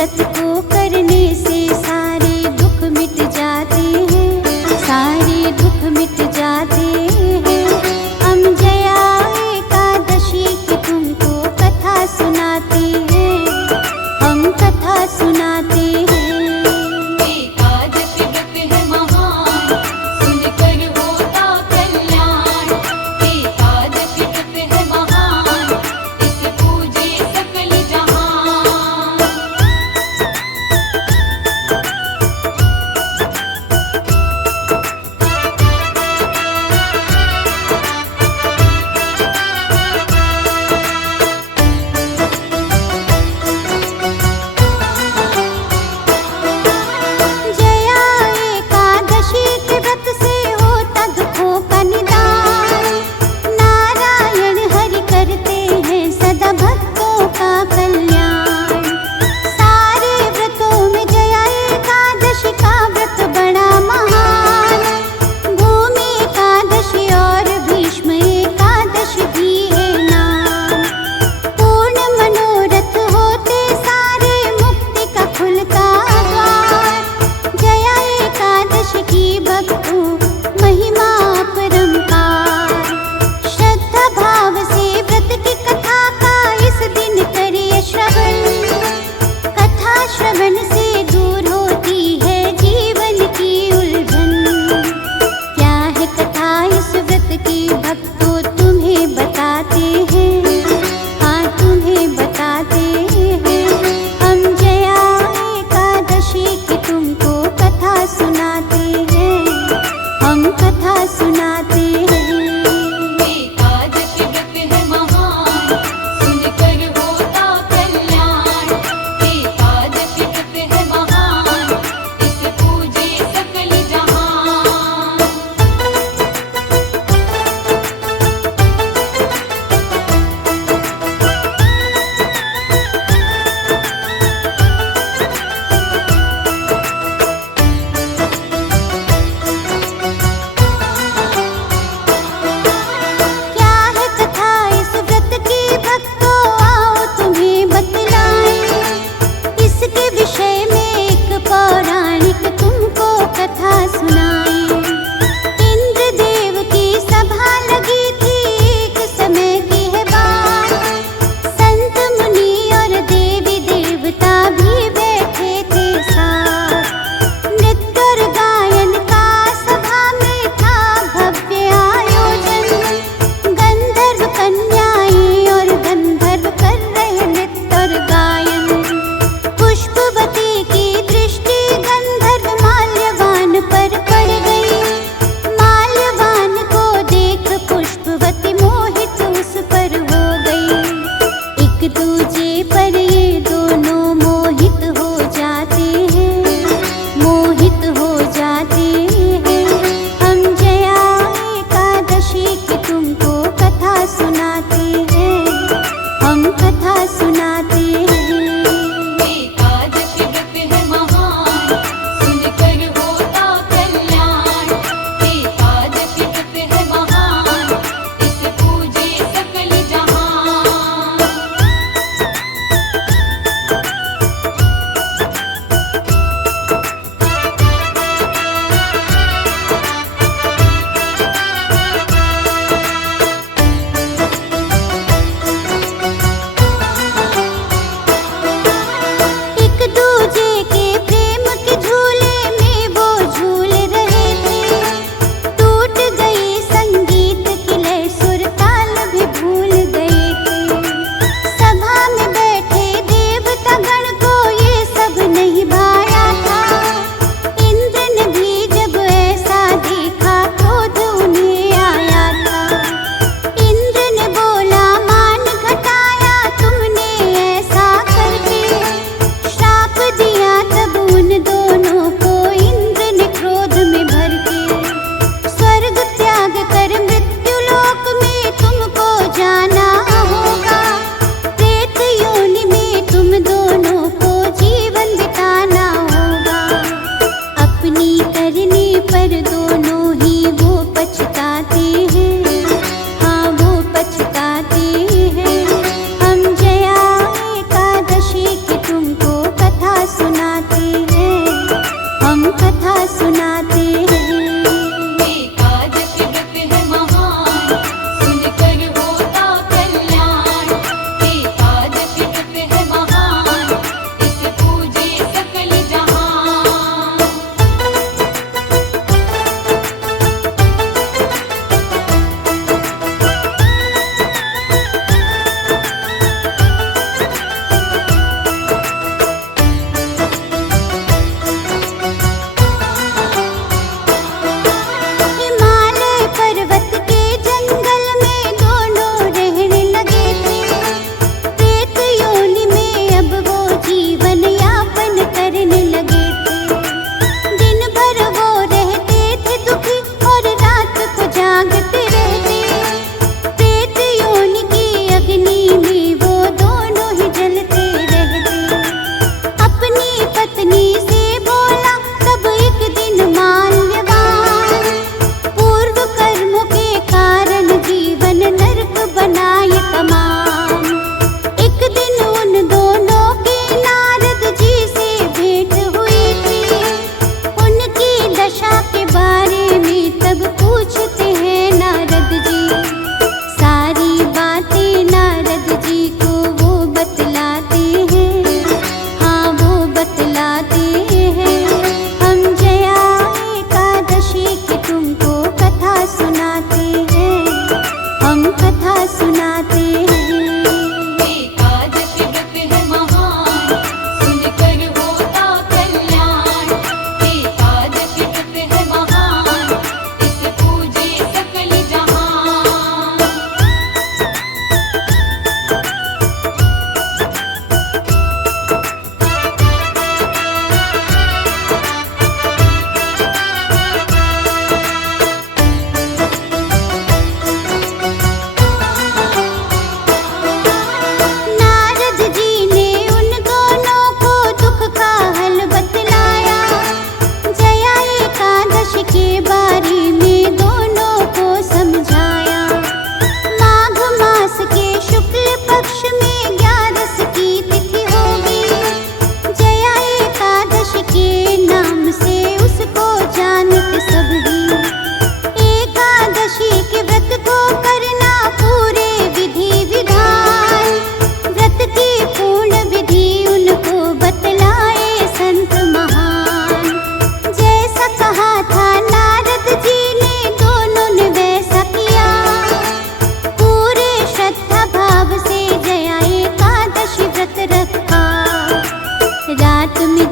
व्रत को करने से सारे दुख मिट जाते हैं, सारे दुख मिट जाते हैं। हम जया एकादशी की तुमको कथा सुनाते हैं, हम कथा सुनाते हैं। एकादशी व्रत है महान, सुनकर होता कल्याण। एकादशी व्रत है महान, इसे पूजे सकल जहान।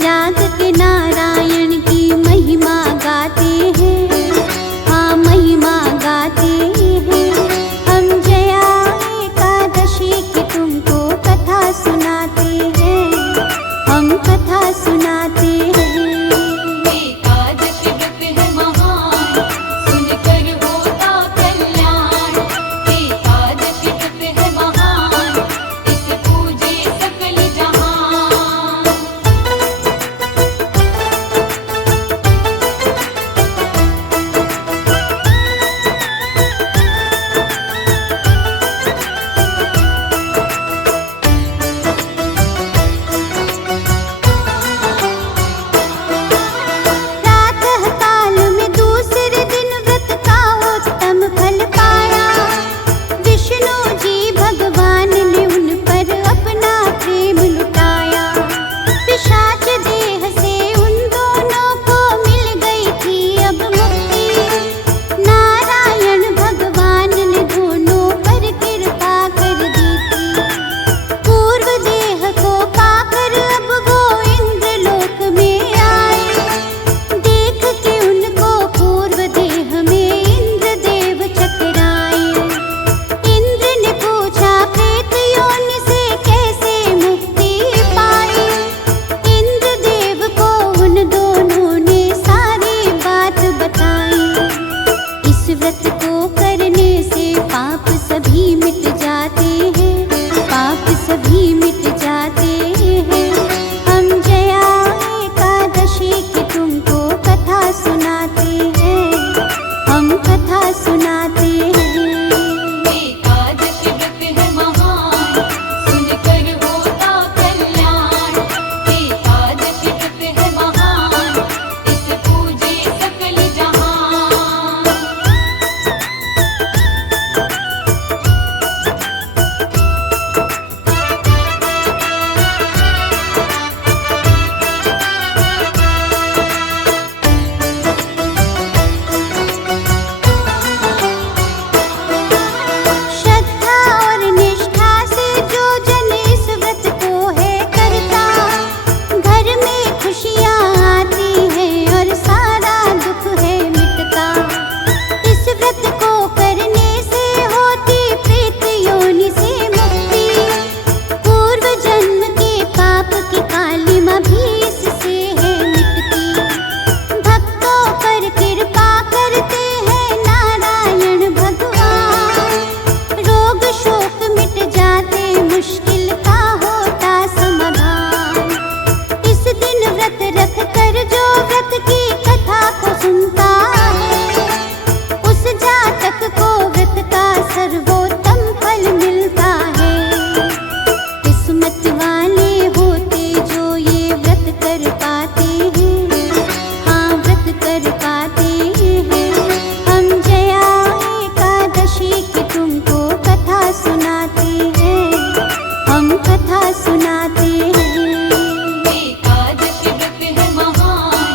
जाग के नारायण की महिमा गाते हैं, हाँ महिमा गाते हैं। हम जया एकादशी की तुमको कथा सुनाते हैं, हम कथा सुनाते हैं। एकादशी व्रत है महान, सुनकर होता कल्याण। एकादशी व्रत है महान, इसे पूजे सकल जहान। प्रातः काल में दूसरे दिन व्रत का उत्तम फल पाया। विष्णु जी भगवान ने उन पर अपना प्रेम लुटाया। पिशाच देह से उन दोनों को मिल गई थी अब मुक्ति। नारायण भगवान ने दोनों पर कृपा कर दी थी। पूर्व देह को पाकर अब वो इंद्रलोक में आए। देख के उनको पूर्व देह में इंद्रदेव चकराए। इंद्र ने पूछा प्रेत योनि से कैसे मुक्ति पाए। इंद्रदेव को उन दोनों ने सारी बात बताई। इस व्रत को करने से पाप सभी मिट जाते हैं, पाप सभी मिट जाते हैं। हम जया एकादशी की तुमको कथा सुनाते हैं, हम कथा सुनाते हैं। एकादशी व्रत है महान, सुनकर होता कल्याण। एकादशी व्रत है महान, इसे पूजे सकल जहान। श्रद्धा और निष्ठा से जो जन इस व्रत को है करता, घर में खुशियाँ आती हैं और सारा दुख है मिटता। इस व्रत को करने से होती प्रेत योनि से मुक्ति। पूर्व जन्म के पाप की कालिमा भी इससे है मिटती। भक्तों पर कृपा करते हैं नारायण भगवान। रोग शोक मिट जाते, मुश्किल का होता समाधान। इस दिन व्रत रख कर जो व्रत की कथा को सुनता है, उस जातक को व्रत का सर्वोत्तम फल मिलता है। किस्मत वाले होते जो ये व्रत कर पाते हैं, हाँ व्रत कर पाते हैं। हम जया एकादशी की तुमको कथा सुनाते हैं, हम कथा सुनाते हैं। एकादशी व्रत है महान,